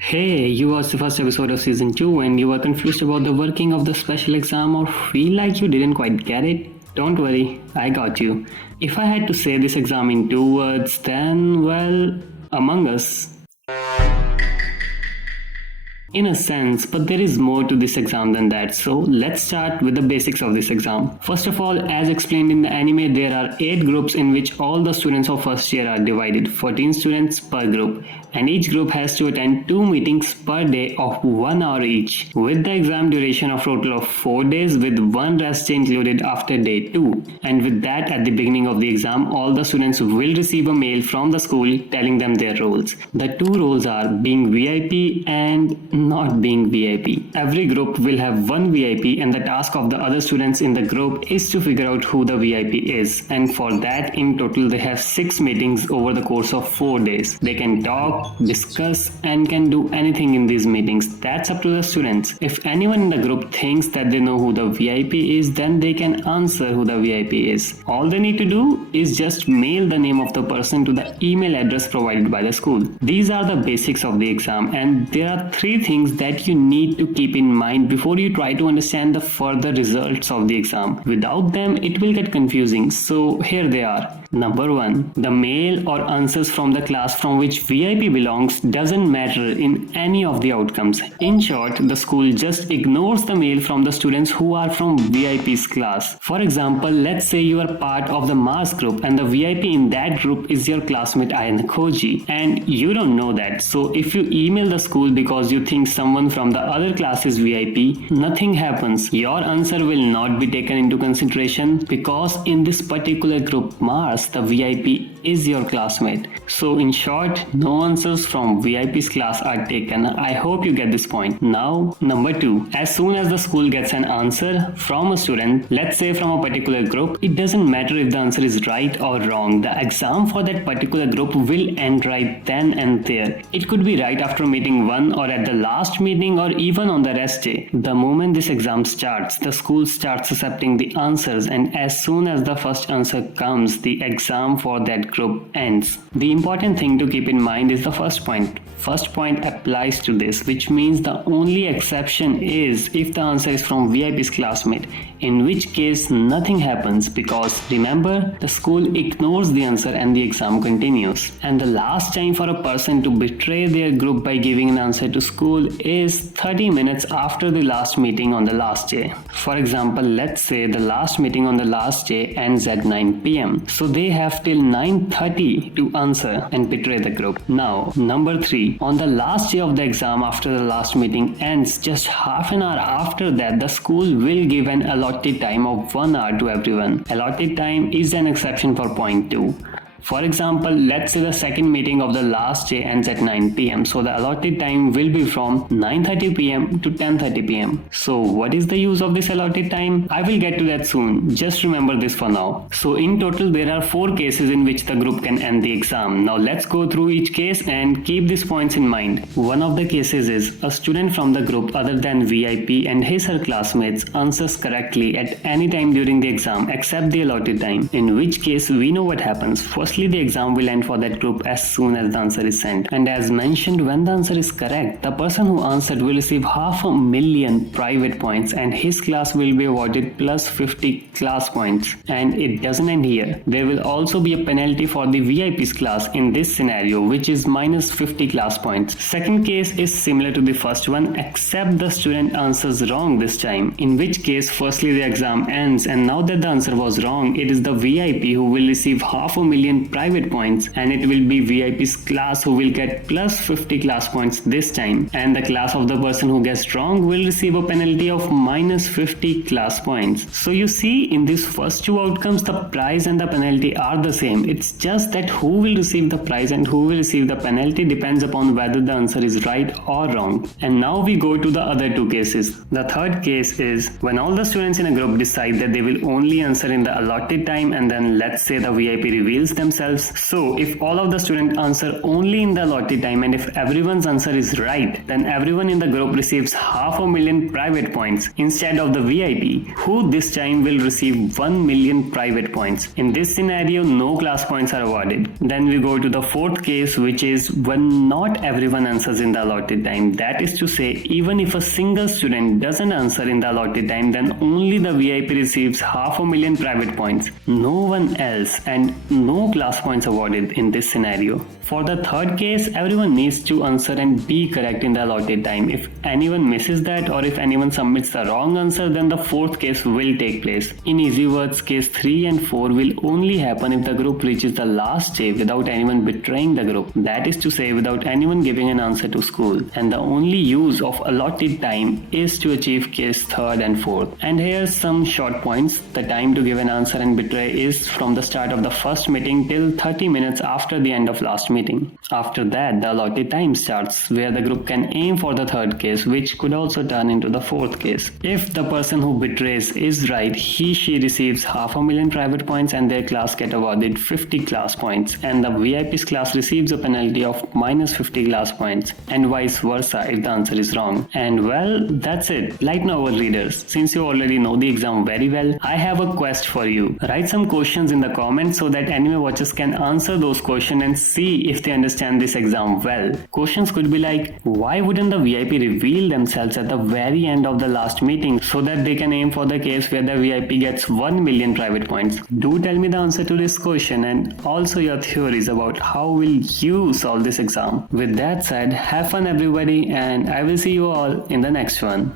Hey, you watched the first episode of season 2 and you were confused about the working of the special exam or feel like you didn't quite get it? Don't worry, I got you. If I had to say this exam in 2 words, then, well, Among Us. In a sense, but there is more to this exam than that, so let's start with the basics of this exam. First of all, as explained in the anime, there are 8 groups in which all the students of first year are divided, 14 students per group, and each group has to attend 2 meetings per day of 1 hour each, with the exam duration of total of 4 days with 1 rest day included after day 2. And with that, at the beginning of the exam, all the students will receive a mail from the school telling them their roles. The 2 roles are being VIP and not being VIP. Every group will have 1 VIP and the task of the other students in the group is to figure out who the VIP is. And for that, in total, they have 6 meetings over the course of 4 days. They can talk, discuss, and can do anything in these meetings. That's up to the students. If anyone in the group thinks that they know who the VIP is, then they can answer who the VIP is. All they need to do is just mail the name of the person to the email address provided by the school. These are the basics of the exam, and there are 3 things that you need to keep in mind before you try to understand the further results of the exam. Without them, it will get confusing. So here they are. Number 1. The mail or answers from the class from which VIP belongs doesn't matter in any of the outcomes. In short, the school just ignores the mail from the students who are from VIP's class. For example, let's say you are part of the Mars group and the VIP in that group is your classmate Ayan Koji, and you don't know that. So if you email the school because you think someone from the other class is VIP, nothing happens. Your answer will not be taken into consideration because in this particular group Mars, the VIP is your classmate. So in short, no answers from VIP's class are taken. I hope you get this point. Now, number 2. As soon as the school gets an answer from a student, let's say from a particular group, it doesn't matter if the answer is right or wrong. The exam for that particular group will end right then and there. It could be right after meeting 1 or at the last meeting or even on the rest day. The moment this exam starts, the school starts accepting the answers, and as soon as the first answer comes, the exam for that group ends. The important thing to keep in mind is the first point. First point applies to this, which means the only exception is if the answer is from VIP's classmate, in which case nothing happens because remember, the school ignores the answer and the exam continues. And the last time for a person to betray their group by giving an answer to school is 30 minutes after the last meeting on the last day. For example, let's say the last meeting on the last day ends at 9 p.m. So they have till 9:30 to answer and betray the group. Now, number 3. On the last day of the exam after the last meeting ends, just half an hour after that, the school will give an allotted time of 1 hour to everyone. Allotted time is an exception for point 2. For example, let's say the second meeting of the last day ends at 9 p.m. So the allotted time will be from 9:30 p.m. to 10:30 p.m. So what is the use of this allotted time? I will get to that soon. Just remember this for now. So in total, there are 4 cases in which the group can end the exam. Now let's go through each case and keep these points in mind. One of the cases is a student from the group other than VIP and his/her classmates answers correctly at any time during the exam except the allotted time. In which case, we know what happens. Firstly, the exam will end for that group as soon as the answer is sent. And as mentioned, when the answer is correct, the person who answered will receive 500,000 private points and his class will be awarded plus 50 class points. And it doesn't end here. There will also be a penalty for the VIP's class in this scenario, which is minus 50 class points. Second case is similar to the first one, except the student answers wrong this time. In which case, firstly the exam ends, and now that the answer was wrong, it is the VIP who will receive 500,000 private points, and it will be VIP's class who will get plus 50 class points this time, and the class of the person who gets wrong will receive a penalty of minus 50 class points. So you see, in these first 2 outcomes, the prize and the penalty are the same. It's just that who will receive the prize and who will receive the penalty depends upon whether the answer is right or wrong. And now we go to the other 2 cases. The third case is when all the students in a group decide that they will only answer in the allotted time, and then let's say the VIP reveals them themselves. So if all of the students answer only in the allotted time and if everyone's answer is right, then everyone in the group receives 500,000 private points instead of the VIP, who this time will receive 1 million private points. In this scenario, no class points are awarded. Then we go to the fourth case, which is when not everyone answers in the allotted time. That is to say, even if a single student doesn't answer in the allotted time, then only the VIP receives 500,000 private points. No one else, and no class points awarded in this scenario. For the third case, everyone needs to answer and be correct in the allotted time. If anyone misses that or if anyone submits the wrong answer, then the fourth case will take place. In easy words, case 3 and 4 will only happen if the group reaches the last day without anyone betraying the group. That is to say, without anyone giving an answer to school. And the only use of allotted time is to achieve case 3rd and 4th. And here's some short points. The time to give an answer and betray is from the start of the first meeting till 30 minutes after the end of last meeting. After that, the allotted time starts, where the group can aim for the third case, which could also turn into the fourth case. If the person who betrays is right, she receives 500,000 private points and their class get awarded 50 class points, and the VIP's class receives a penalty of minus 50 class points, and vice versa if the answer is wrong. And well, that's it. Lighten our readers. Since you already know the exam very well, I have a quest for you. Write some questions in the comments so that anime watchers can answer those questions and see if they understand this exam well. Questions could be like, why wouldn't the VIP reveal themselves at the very end of the last meeting so that they can aim for the case where the VIP gets 1 million private points? Do tell me the answer to this question and also your theories about how will you solve this exam. With that said, have fun everybody, and I will see you all in the next one.